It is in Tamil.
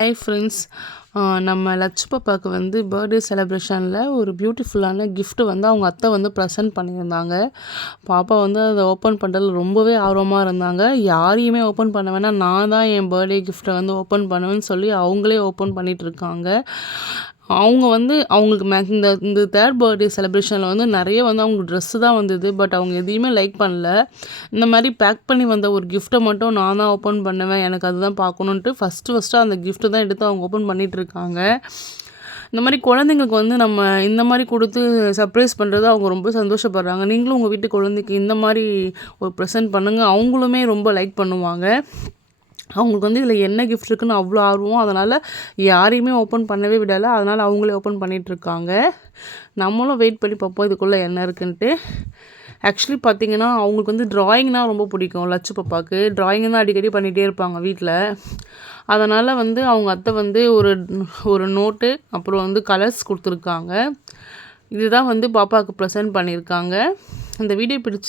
ஹாய் ஃப்ரெண்ட்ஸ், நம்ம லட்சு பாப்பாவுக்கு வந்து பர்த்டே செலிப்ரேஷனில் ஒரு பியூட்டிஃபுல்லான கிஃப்ட்டு வந்து அவங்க அத்தை வந்து ப்ரெசென்ட் பண்ணியிருந்தாங்க. பாப்பா வந்து அதை ஓப்பன் பண்ணுறதுல ரொம்பவே ஆர்வமாக இருந்தாங்க. யாரையுமே ஓப்பன் பண்ண வேணாம், நான் தான் என் பர்த்டே கிஃப்ட்டை வந்து ஓப்பன் பண்ணுவேன்னு சொல்லி அவங்களே ஓப்பன் பண்ணிகிட்ருக்காங்க. அவங்க வந்து அவங்களுக்கு இந்த இந்த 3rd பர்த்டே செலிப்ரேஷனில் வந்து நிறைய வந்து அவங்களுக்கு ட்ரெஸ்ஸு தான் வந்தது. பட் அவங்க எதையுமே லைக் பண்ணல. இந்த மாதிரி பேக் பண்ணி வந்த ஒரு கிஃப்ட்டை மட்டும் நான் தான் ஓப்பன் பண்ணுவேன், எனக்கு அதுதான் பார்க்கணுன்ட்டு ஃபஸ்ட்டு அந்த கிஃப்ட்டை தான் எடுத்து அவங்க ஓப்பன் பண்ணிகிட்ருக்காங்க. இந்த மாதிரி குழந்தைங்களுக்கு வந்து நம்ம இந்த மாதிரி கொடுத்து சர்ப்ரைஸ் பண்ணுறது அவங்க ரொம்ப சந்தோஷப்படுறாங்க. நீங்களும் உங்கள் வீட்டு குழந்தைக்கு இந்த மாதிரி ஒரு ப்ரெசென்ட் பண்ணுங்கள், அவங்களுமே ரொம்ப லைக் பண்ணுவாங்க. அவங்களுக்கு வந்து இதில் என்ன கிஃப்ட் இருக்குன்னு அவ்வளோ ஆர்வம், அதனால் யாரையுமே ஓப்பன் பண்ணவே விடலை. அதனால் அவங்களே ஓப்பன் பண்ணிகிட்ருக்காங்க. நம்மளும் வெயிட் பண்ணி பார்ப்போம் இதுக்குள்ளே என்ன இருக்குன்ட்டு. ஆக்சுவலி பார்த்திங்கன்னா அவங்களுக்கு வந்து ட்ராயிங்னால் ரொம்ப பிடிக்கும். லட்சு பாப்பாவுக்கு ட்ராயிங் தான் அடிக்கடி பண்ணிகிட்டே இருப்பாங்க வீட்டில். அதனால் வந்து அவங்க அத்தை வந்து ஒரு நோட்டு அப்புறம் வந்து கலர்ஸ் கொடுத்துருக்காங்க. இதுதான் வந்து பாப்பாவுக்கு ப்ரெசென்ட் பண்ணியிருக்காங்க. இந்த வீடியோ பிடிச்சி